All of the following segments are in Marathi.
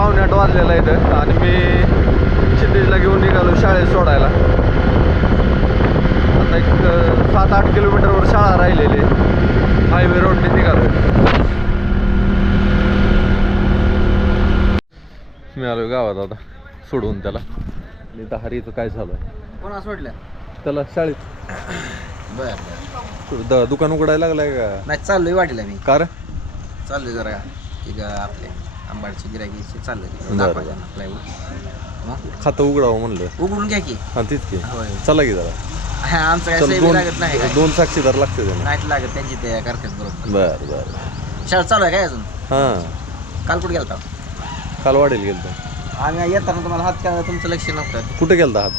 पावणे आठ वाजलेला इथं. आणि मी क्षितिजला घेऊन निघालो शाळेत सोडायला. आता एक सात आठ किलोमीटरवर शाळा राहिलेली हायवे रोडने निघालो. मी आलो गावात आता सोडून त्याला. आणि दहारीचं काय चालू आहे कोणा सोडलं त्याला शाळेत. बर दुकान उघडायला लागलाय का? नाही चाललोय वाटीला मी. कार चाललोय जरा आपले. आंबाडची गिरायकी बरं. ना मग? खातं उघडावं म्हणलं. उघडून घ्या की. हा तीच की. होय. चला की जरा. हा, आमचं काय चल दोन लागत नाही काय? दोन साक्षीदार लागते त्यांना. नाहीत लागत त्यांची ते करतात बरोबर. बर बर. शाळा चालू आहे काय अजून? हां. काल कुठे गेलता? काल वाढेल गेलतो. आम्ही येताना तुम्हाला हात काय तुमचं लक्ष नव्हतं. कुठे गेलता हात?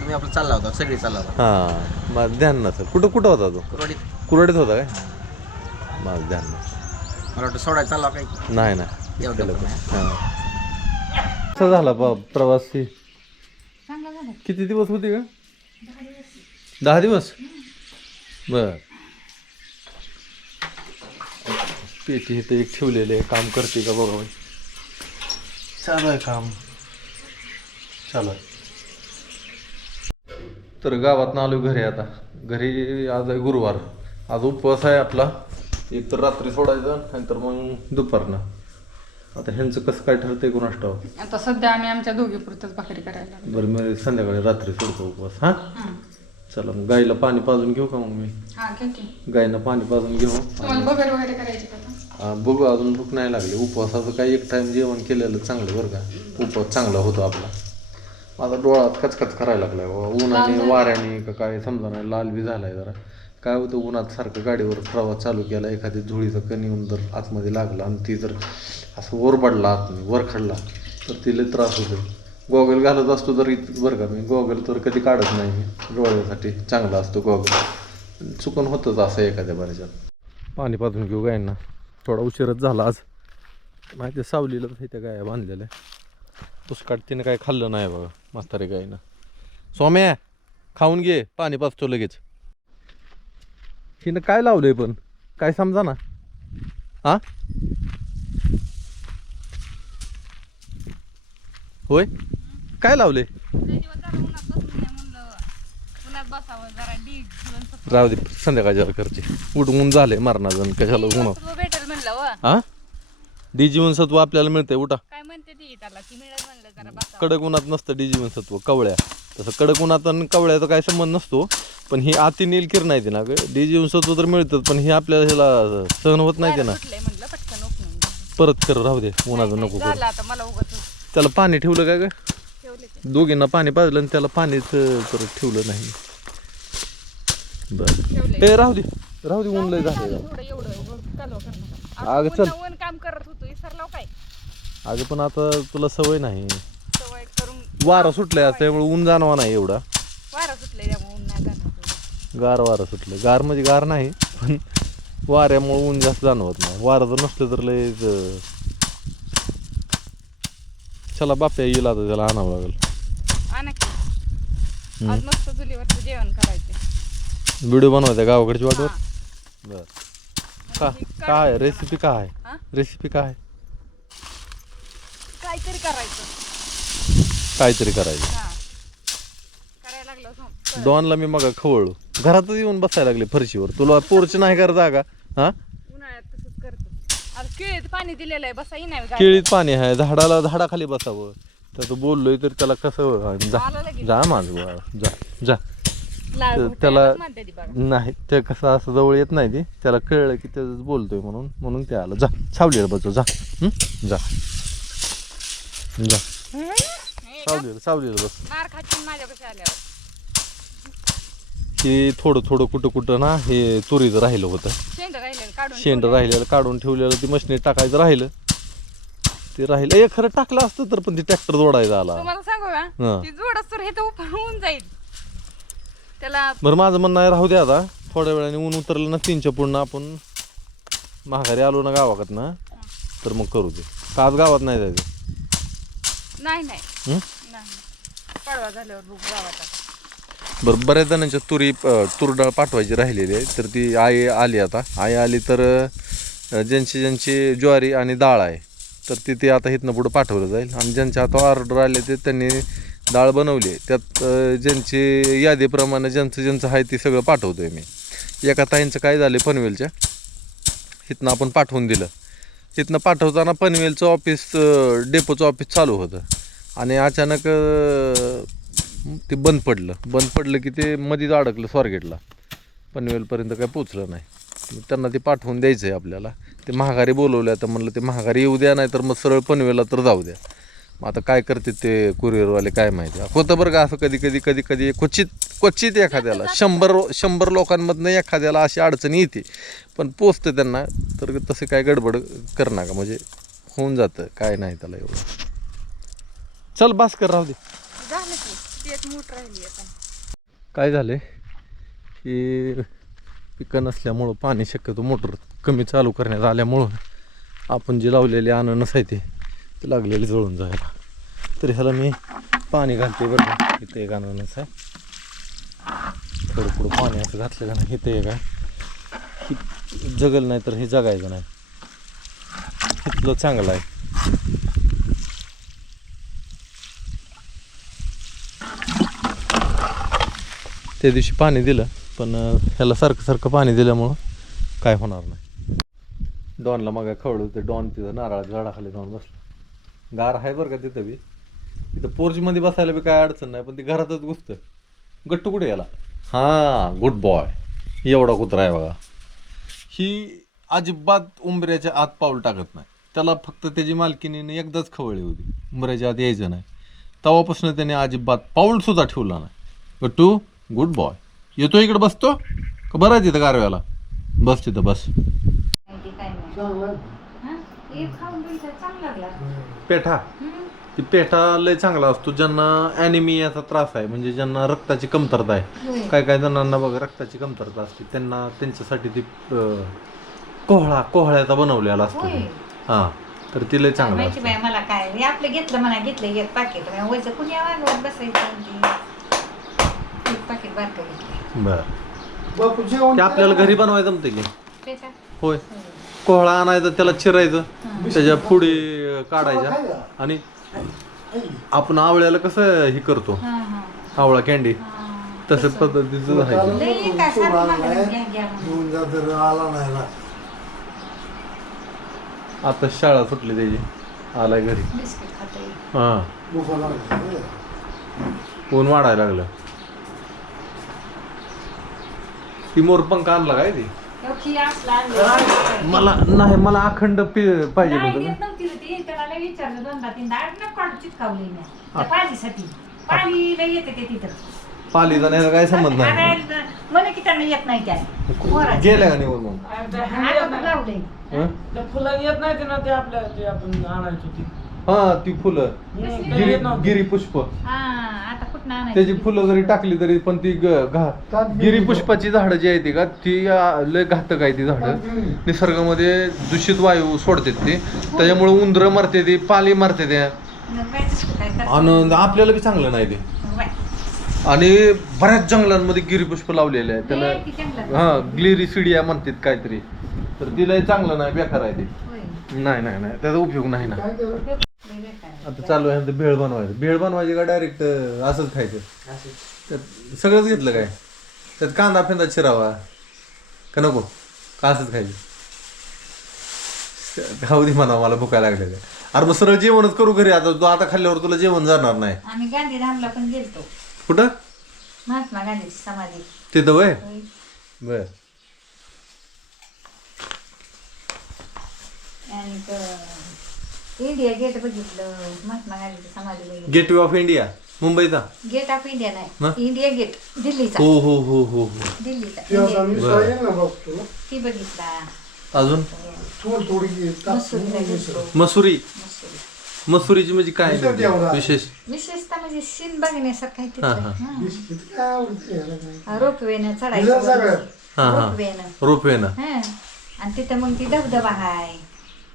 तुम्ही आपलं चालला होता सगळी चालला होता. हां. माझं ध्यान नसेल. कुठं कुठं होता तो? कुरवाडीत. कुराडीत होता काय? माझं ध्यान नसेल. मला वाटतं सोडायला चालला काय नाही नाही. एवढं पण नाही. हां कसं झाला बा प्रवासी? किती दिवस होते का? दहा दिवस? बर. पेटी इथे एक ठेवलेले काम करते का बघा चालू आहे काम. चालू आहे. तर गावात आलो घरी आता. घरी आज आहे गुरुवार. आज उपवास आहे आपला. एक तर रात्री सोडायचं नाहीतर मग दुपारनं. आता ह्यांचं कसं काय ठरतंय ठाऊक? आता सध्या आम्ही आमच्या दोघी पुरतच भाकरी करायला. बरं मी संध्याकाळी रात्री सोडतो उपवास हां? हं. चला मग गाईला पाणी पाजून घेऊ का मग मी? हा घे की. गायनं पाणी पाजून घेऊ. तुम्हाला बगर वगैरे करायची का आता? बघू अजून भूक नाही लागली. उपवासाचं काही एक टाइम जेवण केलेलं चांगलं बरं का. उपवास चांगला होतो आपला. माझा डोळा कचकच करायला लागलाय बाबा. उन्हाने वाऱ्याने का काय समजा नाही लाल बी झालाय जरा. काय होतं उन्हात सारखं गाडीवर प्रवास चालू केला एखादी धुळीचं कणी येऊन जर आतमध्ये लागला आणि ती जर असं ओरबडला आतमध्ये वर खडला तर तिला त्रास होतो. गॉगल घालत असतो तर इत- बरं का मी गॉगल तर कधी काढत नाही डोळ्यासाठी चांगला असतो गॉगल चुकून होतंच असं एखाद्या बऱ्याच्यात. पाणी पाजून घेऊ गायना. थोडा उशीरच झाला आज. माहिती आहे, सावलीला तर त्या गाया बांधलेल्या पुष्काट तिने काय खाल्लं नाही बघा म्हातारे गायनं. सोम्या खाऊन घे. पाणी पाजतो लगेच. हिनं काय लावलंय पण? काय समजा ना. हा? होय? काय लावले राहू दे संध्याकाळच्या करचे उठून झाले मारणार कशाला उन्हा भेटेल म्हणलं हा? डी जीवनसत्व आपल्याला मिळतंय उठा. काय म्हणते ती त्याला ती मिळत म्हणलं जरा बसा कडक उन्हात नसतं डी जीवनसत्व कवळ्या. तसं कडक उन्हात आणि कवळ्याचा काय संबंध नसतो पण ही अति नील किरण आहे ती ना ग. डी जीवनसत्व तर मिळतं पण ही आपल्याला ह्याला सहन होत नाही ते ना. परत कर राहू दे उन्हाचं नको करू. त्याला पाणी ठेवलं काय ग? दोघींना पाणी पाजलं आणि त्याला पाणीच परत ठेवलं नाही. बरं. ए राहू दे राहू दे ऊन लय झालं अगं चल. काम करत होतो अगं पण आता तुला सवय नाही. वारा सुटलाय आता त्यामुळे ऊन जाणवा नाही एवढा. वारा सुटले त्यामुळे ऊन नाही जाणवत गार वारं सुटलं गार म्हणजे गार नाही पण वाऱ्यामुळे ऊन जास्त जाणवत नाही. वारं जर नसलं तर लय चला बाप्या येईल आता त्याला आणावं लागेल. आणा की. आज मस्त चुलीवरचं जेवण करायचं व्हिडिओ बनवायचा गावाकडची वाटवर. हा. बर. का काय रेसिपी काय हा? रेसिपी काय काहीतरी करायचं. काहीतरी करायचं. करायला लागलं सम- डॉनला मी मग खवळलो. घरातच येऊन बसायला लागले फरशीवर. तुला पोरच नाही कर जागा हा? उन्हाळ्यात तसंच करतो. आता केळीत पाणी दिलेलं आहे बसाही नाही. केळीत पाणी आहे झाडाला झाडाखाली बसावं. तर तो बोललोय तर त्याला कसं जा. आलं लगेच. जा माझं बाळ जा जा. लाल तर घोटाळ्यालाच त्याला- म्हणते ती बघा. नाही ते कसं असं जवळ येत नाही ते. त्याला कळलं की त्याच बोलतोय म्हणून म्हणून ते आलं. जा सावलीला बसव जा. हं? जा. जा. सावलीला सावलीला बस. मार खाची माझ्यापाशी आल्यावर. हे थोडं थोडं कुठं कुठं ना हे तुरीचं राहिलं होतं. शेंड राहिले काढून शेंड ठेवलं. राहिलेलं काढून ठेवलेलं ती मशनीत टाकायचं राहिलं. ते राहिलं. ए खरं टाकलं असतं तर पण ते ट्रॅक्टर जोडायचा आला. तुम्हाला सांगू हा. का ती जोडच तर हे तर उप- होऊन जाईल. त्याला बरं माझं म्हणणं आहे राहू दे आता. थोड्या वेळाने ऊन उतरलं ना तीनच्या पुढं आपण माघारी आलो ना गावाकडं ना तर मग करू दे. का आज गावात नाही जायचं? नाही नाही? नाही पडवा झाल्यावर बघू गावात आता. बरं बऱ्याच जणांच्या तुरी अं, तूर डाळ पाठवायची राहिलेली आहे. तर ती आई आली आता. आई आली तर अं, ज्यांची ज्यांची ज्वारी आणि डाळ आहे तर ते ते आता इथनं पुढं पाठवलं जाईल. आणि ज्यांच्या आता ऑर्डर आले ते त्यांनी डाळ बनवली आहे. त्यात अं, ज्यांची यादीप्रमाणे ज्यांचं ज्यांचं आहे ते सगळं पाठवतो आहे मी. एका ताईंचं काय झालं पनवेलच्या? इथनं आपण पाठवून दिलं. तिथनं पाठवताना पनवेलचं ऑफिस डेपोचं ऑफिस चालू होतं. आणि अचानक ते बंद पडलं. बंद पडलं की ते मध्येच अडकलं स्वारगेटला. पनवेलपर्यंत काय पोचलं नाही. त्यांना ते पाठवून द्यायचं आहे आपल्याला. ते महागारी बोलवलं तर म्हणलं ते महागारी येऊ द्या नाही तर मग सरळ पनवेलला तर जाऊ द्या. मग आता काय करते ते कुरिअरवाले काय माहिती? होतं बरं का असं कधी कधी कधी कधी क्वचित क्वचित एखाद्याला. शंभर शंभर लोकांमधनं एखाद्याला अशी अडचण येते. पण पोचतं त्यांना तर तसं काय गडबड कर नका म्हणजे होऊन जातं काय नाही त्याला एवढं. चल बास कर राहू दे. झालं की ती एक मूठ राहिली आता. काय झाले की पिकं नसल्यामुळं पाणी शक्यतो मोटर कमी चालू करण्यात आल्यामुळं आपण जे लावलेले अननस आहे ते ते लागलेले जळून जायला. तर ह्याला मी पाणी घालते बरं का. इथे एक अननस आहे. थोडं पुढं पाणी असं घातलं नाही इथे एक आहे. जगल नाही तर हे जगायचं नाही. इथलं चांगलं आहे. त्या दिवशी पाणी दिलं पण ह्याला सारखं सारखं पाणी दिल्यामुळं काय होणार नाही. डॉनला मग खवळ होते. डॉन तिथं नारळाच्या झाडाखाली जाऊन बसला. गार आहे बरं का तिथं बी. तिथं पोर्चमध्ये बसायला बी काय अडचण नाही पण ती घरातच घुसतं. गट्टू कुठे याला? हां गुड बॉय एवढा कुत्रा आहे बघा. ही अजिबात उंबऱ्याच्या आत पाऊल टाकत नाही. त्याला फक्त त्याची मालकीनीने एकदाच खवळली होती. उंबऱ्याच्या आत यायचं नाही. तेव्हापासून त्याने अजिबात पाऊलसुद्धा ठेवला नाही. गट्टू गुड बॉय येतो इकडे बसतो? का बरं आहे तिथं गारव्याला? बस तिथं बस. पेठा? ती पेठा लय चांगला असतो ज्यांना ॲनिमियाचा त्रास आहे म्हणजे ज्यांना रक्ताची कमतरता आहे. काय काय जणांना बघा रक्ताची कमतरता असते. त्यांना त्यांच्यासाठी ती अं, कोहळा कोहळ्याचा बनवलेला असतो हा तर ती लय चांगला माहिती असतो. बाय मला काय हे आपलं घेतलं म्हणा घेतलं एक पाकिट कुणी वागवत बसायचं आणि ते एक पाकिट बारकं घेतलं. बर. ते आपल्याला घरी बनवायचं जमते की? होय. कोहळा आणायचा त्याला चिरायचं. त्याच्या पुढे काढायच्या आणि आपण आवळ्याला कसं हे करतो? हा हा. आवळा कॅन्डी. तसं. पद्धतीचं आहे. घेऊन जा तर आला नाही ना आता शाळा सुटली त्याची. आलाय घरी. बिस्किट खातोय. हा. लागली. ऊन वाढायला लागलं. ती मोरपंख आणला काय ती. मला नाही मला अखंड पि- पाहिजे होतं देत नव्हती रे ती. त्याला लई विचारलं दोनदा तीनदा चिटकावली मी. त्या पालीसाठी. पाली लई येते ते तिथं. पालीचा नाही काय संबंध नाही. म्हणे की त्यांना येत नाही त्या. गेल्या का निवड मग आता तर लावलंय. हं? त्या फुलं येत नाही ना ते आपल्या ते आपण आणायचो ती हा ती फुलं. ते गिरी. गिरी पुष्प. हा आता कुठं आणायचं त्याची फुलं जरी टाकली तरी पण ती ग- घा गिरी पुष्पाची झाडं जी आहेत ती का ती आ, लय घातक आहे ती झाडं. निसर्गामध्ये दूषित वायू सोडतात ती. त्याच्यामुळे उंदरं मरते ती पाली मरते त्या मग काय काय करणार? आणि आपल्याला बी चांगलं नाही ते. बाय. आणि बऱ्याच जंगलांमध्ये गिरीपुष्प लावलेले आहे त्याला ती जंगलात. हा ग्लिरिसिडिया म्हणतात काहीतरी. तर तिला चांगलं नाही बेकार आहे ते. नाही नाही नाही. त्याचा उपयोग नाही ना. आता चालू आहे आता भेळ बनवायचं. भेळ बनवायची का डायरेक्ट असंच खायचं? त्यात सगळंच घेतलं काय? त्यात कांदा फिंदा चिरावा. का नको? का असंच खायचं? खाऊ दे म्हणा मला भुका लागलेल्या अरे मग सरळ जेवणच करू घरी. आता तू आता खाल्ल्यावर तुला जेवण जाणार नाही. आम्ही गांधीधामला पण गेलतो. कुठं? महात्मा गांधीची समाधी. तिथं वय. बर. आणि क- इंडिया गेट बघितलं. महात्मा गांधीची समाधी बघितली गेट वे ऑफ इंडिया मुंबईचा? गेट ऑफ इंडिया हा? नाही इंडिया गेट दिल्लीचा. हो हो हो हो हो. दिल्लीचा. ते इंडिया बघतो. बघितला. अजून? थोडी थोडी मसुरीला गेलतो मसुरी मसुरी. मसुरीची म्हणजे काय? एवढा. विशेष? विशेषतः म्हणजे सीन बघण्यासारखं आहे हा, हा. तिथलं बिस्किट काय आवडते ह्याला काय? रोपवेनं सगळं. चढायचं हा हा. रोपवेनं. रोपवे ना हा. आणि तिथं मग ती धबधबा हाय.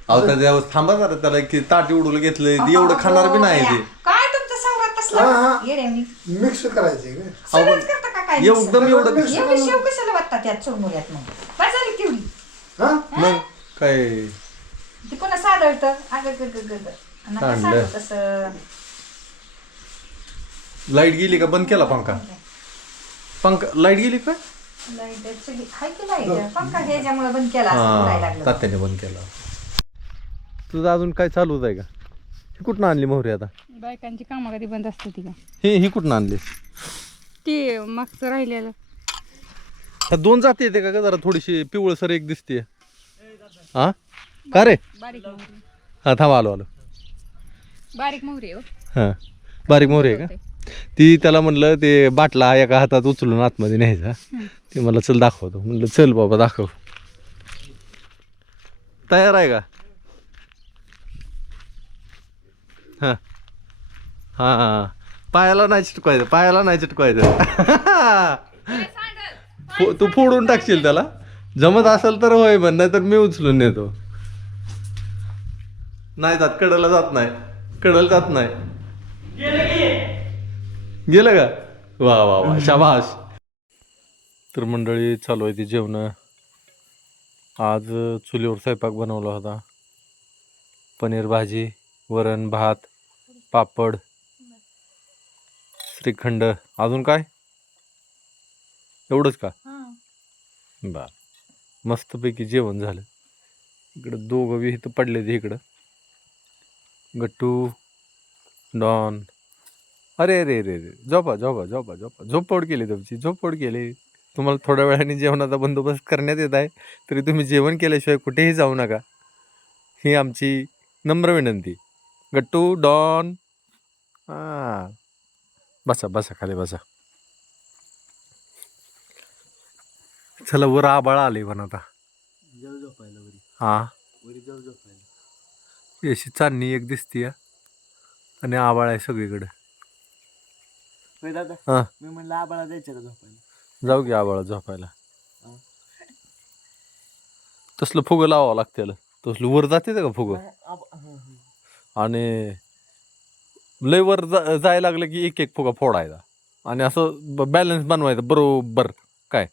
अहो त्या त्यावेळेस थांबा जरा त्याला की ताट उडून घेतलं एवढं खाणार बी नाही ते. काय तुमचं हा, हा. मी. मिक्स करायचे काय सगळंच करता का काय एकदम एवढं एवढी शेव कशाला वाटतात त्यात चुरमुऱ्यात मग? बस झाली तेवढी हा? मग काय? ते पुन्हा साधं आढळतं अगं ग ग ग ग. आणि आता आणलं. सांगू तसं. लाइट गेली का? बंद केला पंखा? पंखा लाइट गेली का? लाइट हाय की लाइट पंखा ह्याच्यामुळे बंद केला असं बोलायला हा लागलं. तात्याने बंद केला. तुझं अजून काय चालूच आहे का? ही कुठनं आणली मोहरी आता? बायकांची कामं कधी बंद असते ती का? ही ही कुठनं आणली? ते मागचं राहिलेलं. ह्या दोन जाती येते का ग? जरा थोडीशी पिवळसर एक दिसते हा? का रे? बारीक मोहरी. हा थांबा आलो आलो. बारीक मोहरी आहे हो. हां बारीक मोहरी आहे का? ती त्याला म्हणलं ते बाटला एका हातात उचलून आतमध्ये न्यायचा. ते मला चल दाखवतो. म्हणलं चल बाबा दाखव. तयार आहे का? हां. हां हां पायाला नाही चिटकवायचं पायाला नाही चिटकवायचं. फो- तू फोडून टाकशील त्याला? जमत असेल तर होय म्हण नाही तर मी उचलून नेतो. नाही जात कडला जात नाही. कडल जात नाही. गेलं का? वा वा वा. शाबास. तर मंडळी चालू आहे ती जेवणं. आज चुलीवर स्वयंपाक बनवला होता. पनीर भाजी. वरण भात पापड श्रीखंड. अजून काय? एवढंच का? बर. मस्तपैकी जेवण झालं. इकडं दोघं इथं पडले ते इकडं. गट्टू डॉन. अरे अरे अरे अरे. झोपा झोपा झोपा झोपा. झोपवड केली तुमची झोपवड केली. तुम्हाला थोड्या वेळाने जेवणाचा बंदोबस्त करण्यात येत आहे. तरी तुम्ही जेवण केल्याशिवाय कुठेही जाऊ नका. ही आमची नम्र विनंती. गट्टू डॉन. हां. बसा बसा खाली बसा. चला वर आबाळ आले पण आता. हा. अशी चांदणी एक दिसती आणि आबाळ आहे सगळीकडे. दादा हा. मी म्हणलं आबाळा जायचं का झोपायला? जाऊ की आबाळा झोपायला. तसलं फुगं लावावं लागतं तसलं वर जाते का फुगं? आब-. आणि लय वर जा जायला लागलं की एक एक फुगा फोडायचा. आणि असं बॅलन्स बनवायचं बरोबर. काय?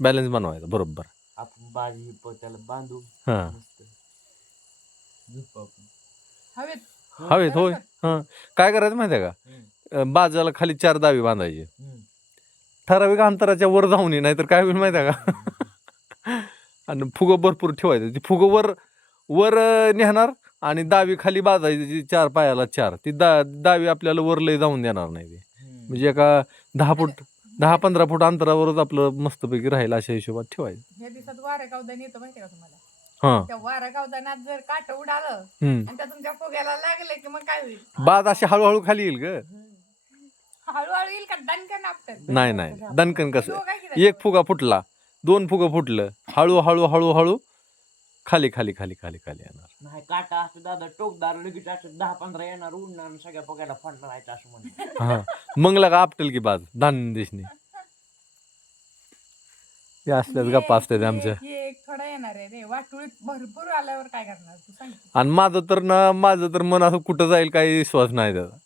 बॅलन्स बनवायचा बरोबर. आपण बाजी त्याला बांधू हां. हवेत. हवेत होय. हां. काय करायचं माहिती आहे का बाजाला खाली चार दावी बांधायची. ठराविक अंतराच्या वर जाऊन ये नाहीतर काय होईल माहिती आहे का आणि फुगं भरपूर ठेवायचं. ती फुगं वर वर अं, नेहणार आणि दावी खाली बाजायची चार पायाला चार. ती दा दावी आपल्याला वर लय जाऊन देणार नाही ती. म्हणजे एका दहा फूट दहा पंधरा फूट अंतरावरच आपलं मस्तपैकी राहील अशा हिशोबात ठेवायचं. या दिवसात वाऱ्या गावदान येतं माहिती का तुम्हाला? हां. त्या वाऱ्या गावदानात जर काट उडालं हम्म. आणि त्या तुमच्या फुग्याला लागले की मग काय होईल? बाद अशी हळूहळू खाली येईल ग. हळूहळू येईल का दणकन आपटत नाही नाही. दणकन कसं? दोघं एक फुगा फुटला दोन फुगा फुटलं. हळू हळू हळू हळू खाली खाली खाली खाली खाली येणार. नाही काटा असं दादा टोकदार लगेच असं दहा पंधरा येणार उडणार आणि सगळ्या पगायला फंडणार आहे असं म्हणून. हा मग लगा आपटेल की बाज धान दिसणे. हे असल्याच गप्पा असतात आमच्या. ही एक थोडा येणार आहे रे. वाटुळीत भरपूर आल्यावर काय करणार? तू सांग. की. आणि माझं तर ना माझं तर मन असं कुठं जाईल काही विश्वास नाही त्याचा.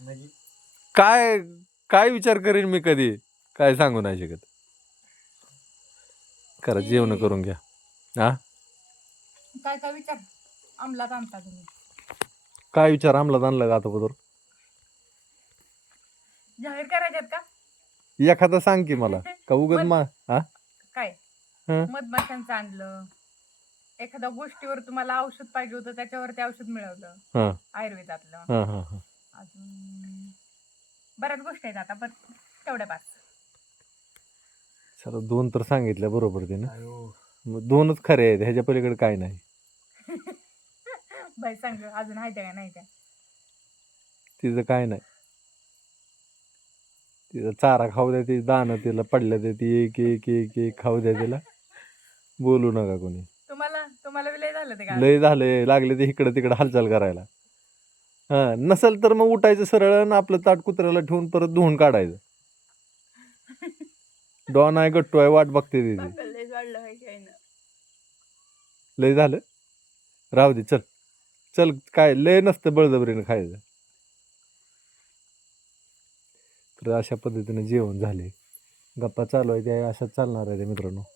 म्हणजे? काय काय विचार करीन मी कधी? काय सांगू नाही शकत. करा जेवण करून घ्या. हा? काय काय विचार? अंमलात आणता तुम्ही. काय विचार? अंमलात आणला का आता बरोबर जाहीर करायच्यात का? एखादा सांग की मला. का उगत मा हा? काय? हं? मधमाशांचं आणलं. एखाद्या गोष्टीवर तुम्हाला औषध पाहिजे होतं त्याच्यावर ते औषध मिळवलं. हा. आयुर्वेदातलं. हा हा हा. अजून बऱ्याच गोष्टी आहेत आता पण तेवढ्या पाच. चला दोन तर सांगितल्या बरोबर त्यानं. मग दोनच खरे आहेत ह्याच्या पलीकडे काय नाही. बाई सांग अजून आहे त्या का नाही त्या? तिचं काय नाही. तिचं चारा खाऊ द्या ती दाणं तिला पडल्या द्या ती एक एक एक एक खाऊ द्या तिला. बोलू नका कोणी. तुम्हाला तुम्हाला विलय झालं ते का? लय लागले ते इकडं तिकडं हालचाल करायला. हा नसेल तर मग उठायचं सरळ आणि आपलं ताट कुत्र्याला ठेवून परत धुवून काढायचं. डॉन आहे गट्टू आहे वाट बघते तिथे लय वाढलं आहे काय ना लय झालं. राहू दे चल. चल काय लय नसतं बळजबरीनं खायचं. तर अशा पद्धतीने जेवण झाले. गप्पा चालू आहे त्या अशाच चालणार आहे मित्रांनो.